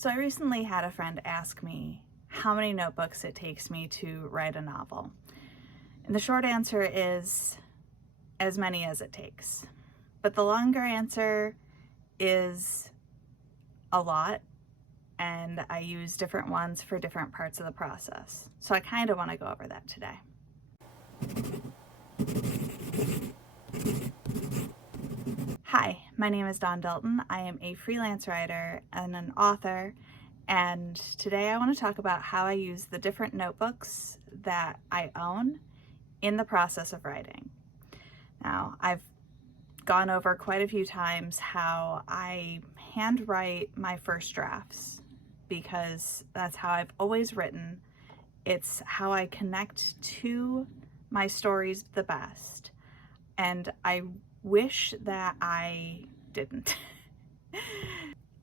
So I recently had a friend ask me how many notebooks it takes me to write a novel. And the short answer is as many as it takes. But the longer answer is a lot, and I use different ones for different parts of the process. So I kind of want to go over that today. Hi, my name is Dawn Dalton. I am a freelance writer and an author, and today I want to talk about how I use the different notebooks that I own in the process of writing. Now, I've gone over quite a few times how I handwrite my first drafts because that's how I've always written. It's how I connect to my stories the best, and I wish that I didn't.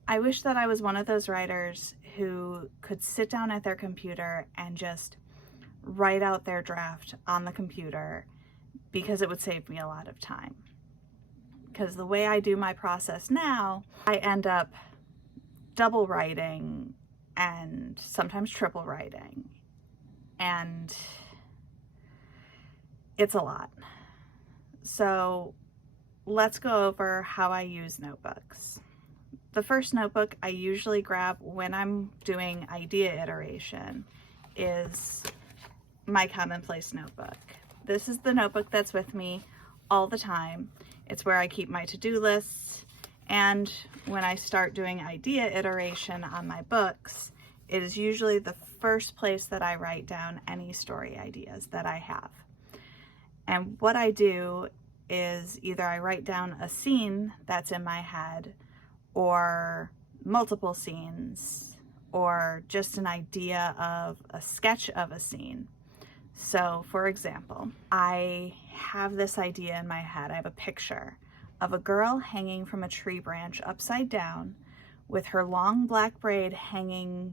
I wish that I was one of those writers who could sit down at their computer and just write out their draft on the computer, because it would save me a lot of time. Because the way I do my process now, I end up double writing and sometimes triple writing, and it's a lot. So let's go over how I use notebooks. The first notebook I usually grab when I'm doing idea iteration is my Commonplace notebook. This is the notebook that's with me all the time. It's where I keep my to-do lists, and when I start doing idea iteration on my books, it is usually the first place that I write down any story ideas that I have. And what I do is either I write down a scene that's in my head, or multiple scenes, or just an idea of a sketch of a scene. So for example, I have this idea in my head. I have a picture of a girl hanging from a tree branch upside down with her long black braid hanging,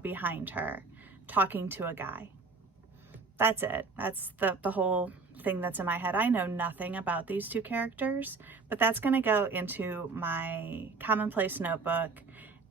behind her, talking to a guy. That's it. That's the whole thing that's in my head. I know nothing about these two characters, but that's going to go into my Commonplace notebook.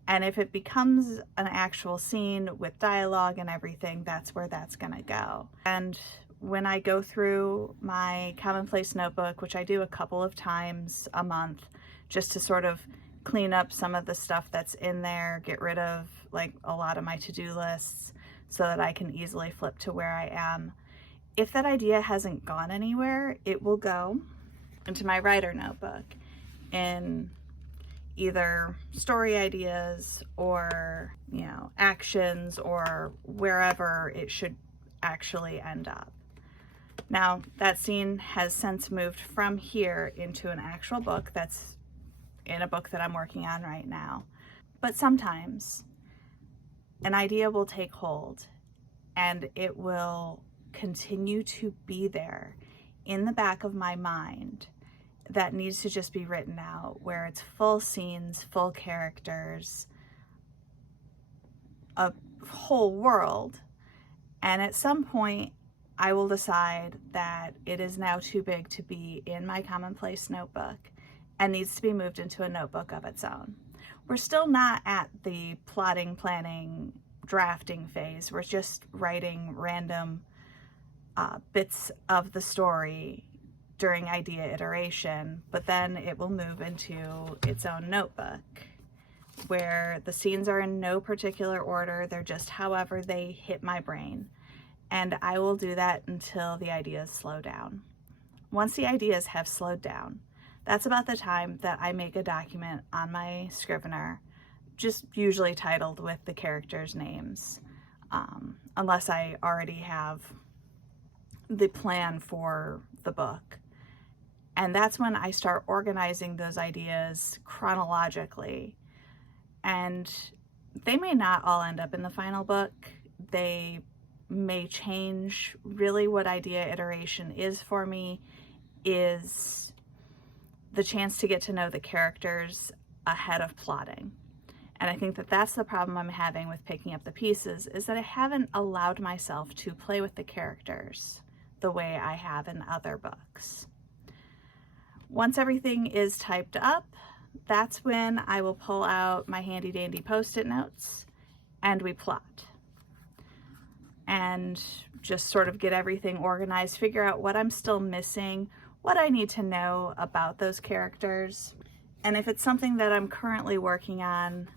And if it becomes an actual scene with dialogue and everything, that's where that's going to go. And when I go through my Commonplace notebook, which I do a couple of times a month, just to sort of clean up some of the stuff that's in there, get rid of like a lot of my to-do lists so that I can easily flip to where I am. If that idea hasn't gone anywhere, it will go into my writer notebook in either story ideas or, actions, or wherever it should actually end up. Now, that scene has since moved from here into an actual book that's in a book that I'm working on right now. But sometimes an idea will take hold and it will continue to be there in the back of my mind that needs to just be written out, where it's full scenes, full characters, a whole world. And at some point, I will decide that it is now too big to be in my Commonplace notebook and needs to be moved into a notebook of its own. We're still not at the plotting, planning, drafting phase. We're just writing random bits of the story during idea iteration, but then it will move into its own notebook where the scenes are in no particular order. They're just however they hit my brain. And I will do that until the ideas slow down. Once the ideas have slowed down, that's about the time that I make a document on my Scrivener, just usually titled with the characters' names, unless I already have the plan for the book. And that's when I start organizing those ideas chronologically. And they may not all end up in the final book. They may change. Really, what idea iteration is for me is the chance to get to know the characters ahead of plotting. And I think that that's the problem I'm having with picking up the pieces, is that I haven't allowed myself to play with the characters the way I have in other books. Once everything is typed up, that's when I will pull out my handy dandy Post-it notes and we plot. And just sort of get everything organized, figure out what I'm still missing, what I need to know about those characters. And if it's something that I'm currently working on,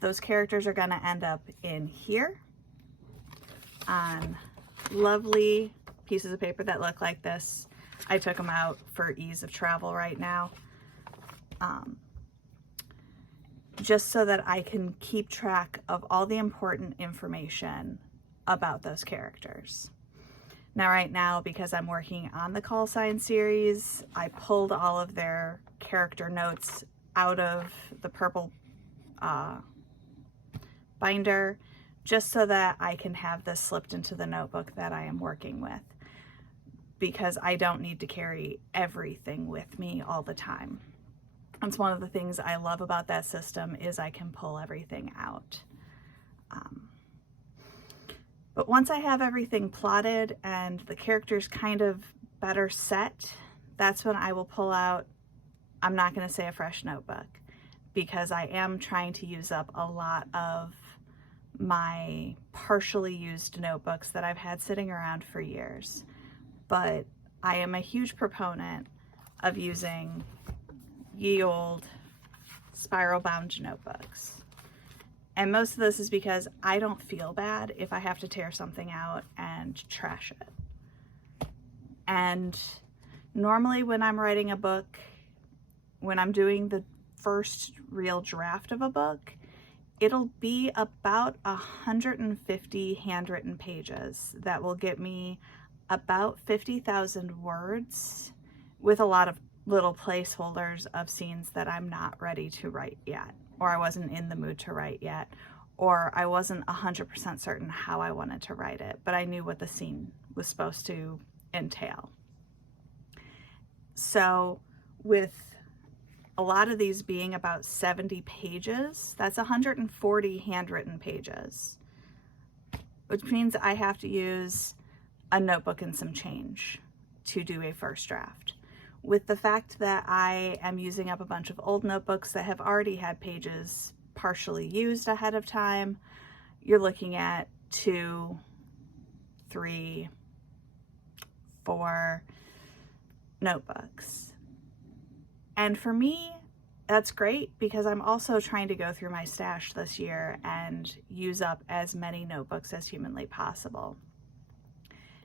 those characters are going to end up in here on lovely pieces of paper that look like this. I took them out for ease of travel right now. Just so that I can keep track of all the important information about those characters. Now, right now, because I'm working on the Call Sign series, I pulled all of their character notes out of the purple binder, just so that I can have this slipped into the notebook that I am working with, because I don't need to carry everything with me all the time. That's one of the things I love about that system, is I can pull everything out. But once I have everything plotted and the characters kind of better set, that's when I will pull out, I'm not going to say a fresh notebook, because I am trying to use up a lot of my partially used notebooks that I've had sitting around for years. But I am a huge proponent of using ye old spiral bound notebooks. And most of this is because I don't feel bad if I have to tear something out and trash it. And normally when I'm writing a book, when I'm doing the first real draft of a book, it'll be about 150 handwritten pages that will get me about 50,000 words, with a lot of little placeholders of scenes that I'm not ready to write yet, or I wasn't in the mood to write yet, or I wasn't 100% certain how I wanted to write it, but I knew what the scene was supposed to entail. So with a lot of these being about 70 pages, that's 140 handwritten pages, which means I have to use a notebook and some change to do a first draft. With the fact that I am using up a bunch of old notebooks that have already had pages partially used ahead of time, you're looking at 2, 3, 4 notebooks. And for me, that's great, because I'm also trying to go through my stash this year and use up as many notebooks as humanly possible.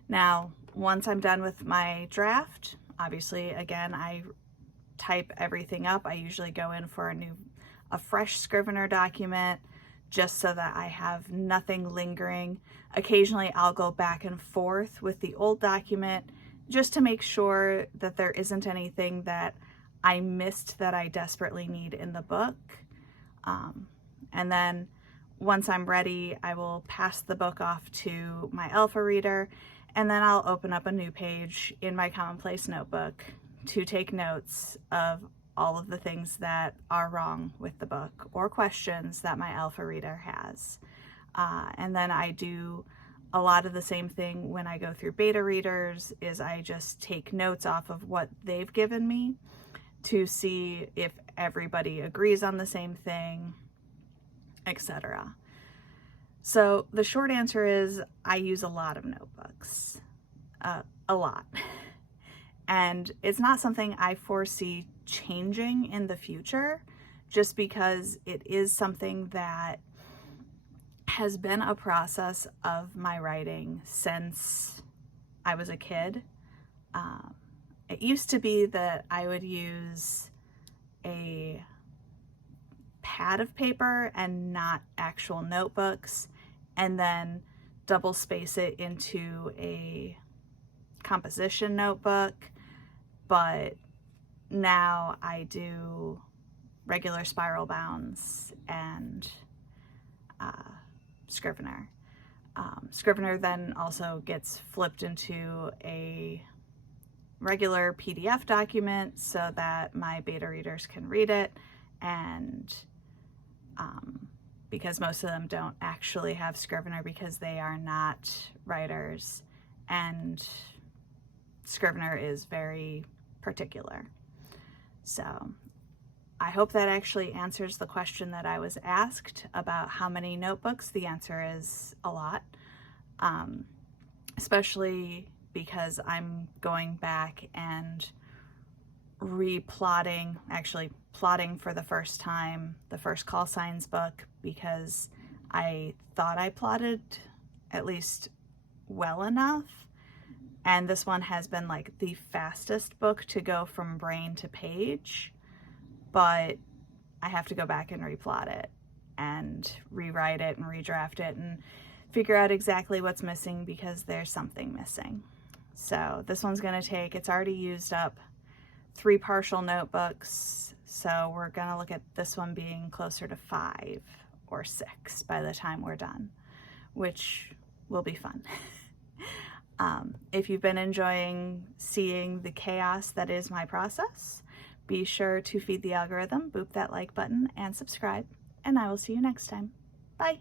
Now, once I'm done with my draft, obviously, again, I type everything up. I usually go in for a fresh Scrivener document, just so that I have nothing lingering. Occasionally, I'll go back and forth with the old document just to make sure that there isn't anything that I missed that I desperately need in the book. And then once I'm ready, I will pass the book off to my alpha reader, and then I'll open up a new page in my Commonplace notebook to take notes of all of the things that are wrong with the book, or questions that my alpha reader has. And then I do a lot of the same thing when I go through beta readers, is I just take notes off of what they've given me to see if everybody agrees on the same thing, etc. So the short answer is I use a lot of notebooks, a lot. And it's not something I foresee changing in the future, just because it is something that has been a process of my writing since I was a kid. It used to be that I would use a pad of paper and not actual notebooks, and then double space it into a composition notebook. But now I do regular spiral bounds and Scrivener. Scrivener then also gets flipped into a regular PDF document so that my beta readers can read it, and because most of them don't actually have Scrivener because they are not writers, and Scrivener is very particular. So I hope that actually answers the question that I was asked about how many notebooks. The answer is a lot, especially because I'm going back and replotting, actually plotting for the first time, the first call signs book, because I thought I plotted at least well enough. And this one has been like the fastest book to go from brain to page, but I have to go back and replot it and rewrite it and redraft it and figure out exactly what's missing, because there's something missing. So this one's going to take, it's already used up 3 partial notebooks, so we're going to look at this one being closer to 5 or 6 by the time we're done, which will be fun. If you've been enjoying seeing the chaos that is my process, be sure to feed the algorithm, boop that like button, and subscribe, and I will see you next time. Bye!